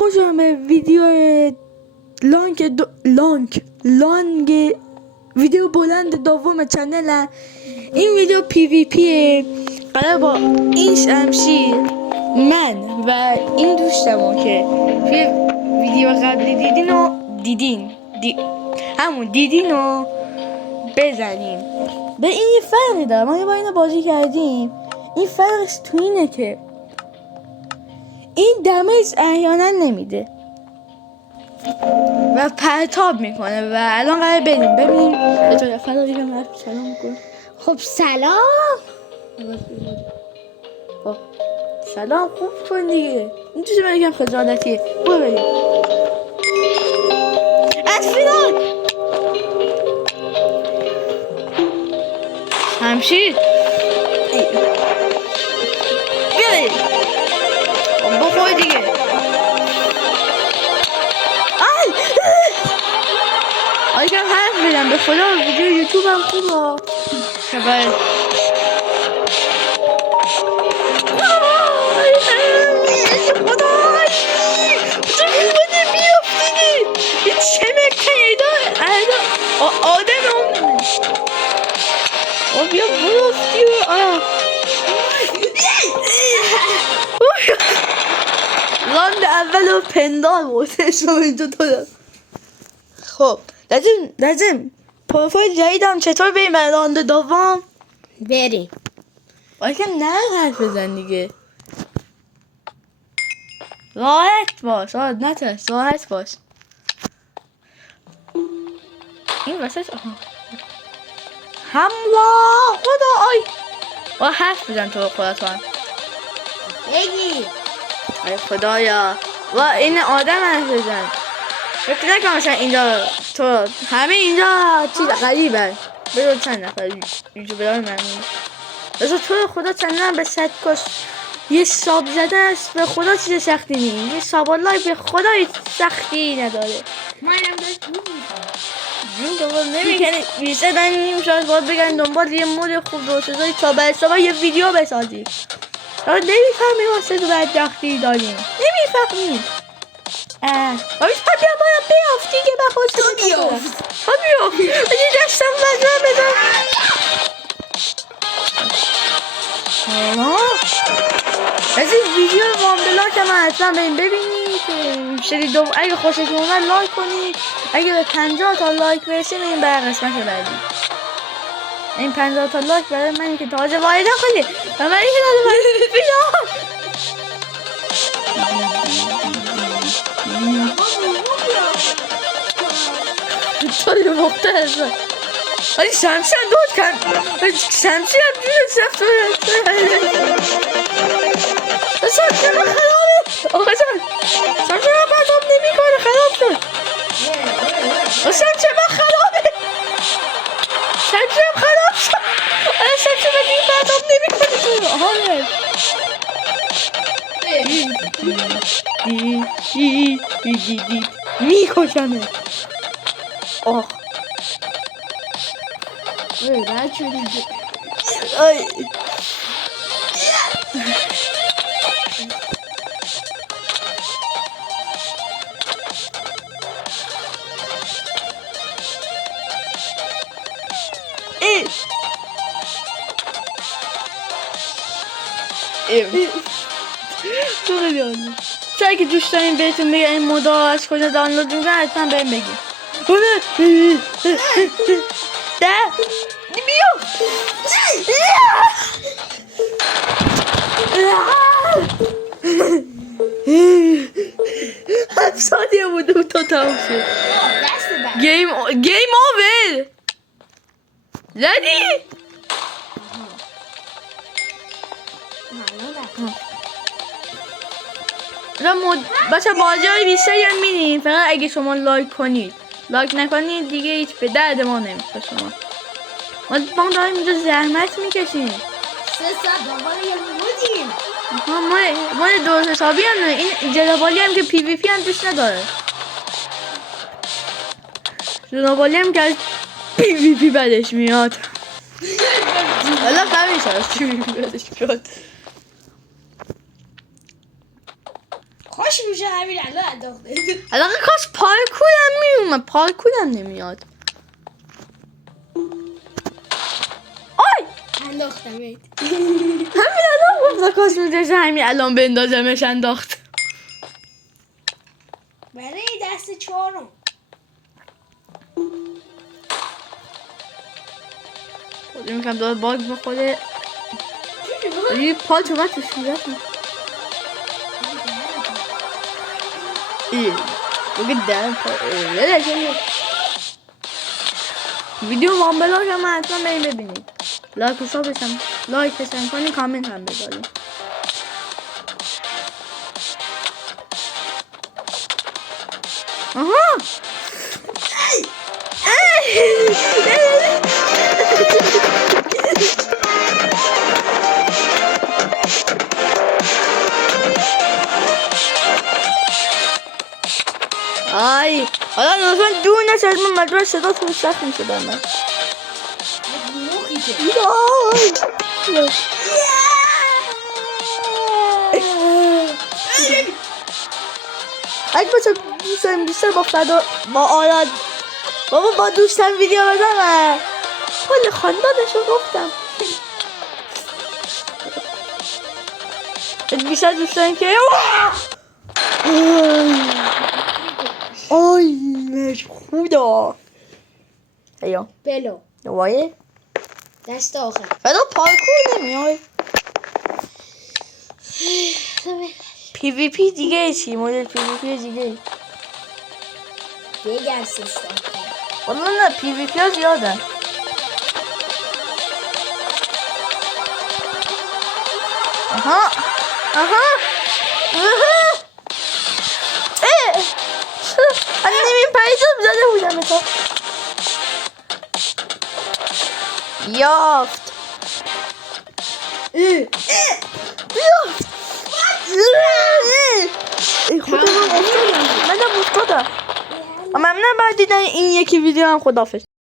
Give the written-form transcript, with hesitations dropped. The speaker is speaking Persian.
خوشم به ویدیو لانگ ویدیو بلند دوم چنل. این ویدیو پی وی پیه. قرار با این شمشیر من و این دوستمو که توی ویدیو قبلی دیدین و بزنیم. به این یه فرقی داره، ما یه با اینو بازی کردیم. این فرقش تو اینه که این دمیج احیانا نمیده و پرتاب میکنه و الان قرار بریم ببینیم. به طور فرقی هم سلام کن. خب سلام. خب سلام، خوب کن دیگه. این چیزی من یکم خجالتیه. برو بریم. اتفیدان همشید بیاریم بخوای دیگه. آیکم حرف بدم به خدا، ویدیو یوتیوب هم خوبه. خبر بیا برفتی راند اول و پندار بوده شما اینجا تو. خب لازم پروفایل جدیدم چطور بریم به راند دوم؟ بریم. باید نه حرف بزن دیگه. راحت باش، نترس، راحت باش. این وسط حمله خدا. آی حرف بزن تو خودتون بگی ای خدایا. و این آدم حرف بزن. فکر نکنم مثلا اینجا تو همه اینجا چیز غریبه. بذار چند نفر یوتیوبرها ممنون. بذار تو خدا چندم به صد کش. یه ساب زده است به خدا چیز سختی نیست. یه ساب لایو به خدا هیچ سختی نداره. منم داشت این دوباره نمیکنه بیشتر من نیم شاید باید بگن دنبال یه مود خوب درست بذاری تا به حسابا یه ویدیو بسازی. نمیفهمی واسه تو بدبختی داریم. نمیفهمی. باید بیا باید بیافت دیگه بخواست تو بیافت یه دستم مجمع بزن. از این ویدیو وامبلاک هم حتما ببینید. سری دوم اگه خوشتون اومد لایک کنید. اگه به 50 تا لایک برسیم این برای قسمت بعدی. این 50 تا لایک برای منی که تازه وارد خیلی و منی که تازه وارد طوری مختلفه. ولی شمسی هم دود کن. شمسی هم دود سفت شمسی من خرابه. آقا جان شمسی من پرتاب نمی کنه، خراب شد. شمسی من خرابه. شمسی هم خراب شد. شمسی من دیگه پرتاب نمی کنه. می کشمه. آه رد شدی. آی تو خیلی عالی. چرا که دوست دارین بهتون بگم این مودا از کجا دانلود میکنن حتما بهم بگید. ده بیو 7 ثانیه بوده تا تموم شد. گیم اوور زدی. بچه بازی های بیشتری هم میدیم، فقط اگه شما لایک کنید. لایک نکنید دیگه هیچ به درد ما نمیخوره. شما ما داریم اینجا زحمت میکشیم. 3 ساعت دنبال یه بودیم. ما درست حسابی هم نه. این جنابالی هم که پی وی پی هم دوست نداره. جنابالی هم که از پی وی پی بدش میاد. حالا فهمیش از پی وی پی بدش میاد. کاش میشه همین الان انداخته. الان کاش پارکورم میومد، پارکورم نمیاد. آی انداختم ایت. همین الان گفت کاش میشه همین الان بندازمش انداخت. برای دست چهارم. خودی میکنم داره باگ بخوره. یه پا تو من توش میرسم. بگه دن پا ویدیو ما بلاگ هم حتما بریم ببینید. لایک و سابش هم لایک هم کنید، کامنت هم بذارید. آها آی حالا لطفا دور نشد، من مجبور صدا تو سخت میشه بر من. اگه بچه دوست داریم بیشتر با فدا با آراد بابا با دوستم ویدیو بزنم، کل خاندانشو گفتم. بیشتر دوست داریم که آی خدا ایا بلو دوباره دست آخر. فدا پارکور نمیای. پی وی پی دیگه چی؟ مدل پی وی پی دیگه دیگر سیستم. والله نه پی وی پی ها زیادن. آها آها آها من نمیم پریدم زده بودم تو. یافت یافت ای خدا من افتادم. ممنون بعد دیدن این یکی ویدیو هم. خداحافظ.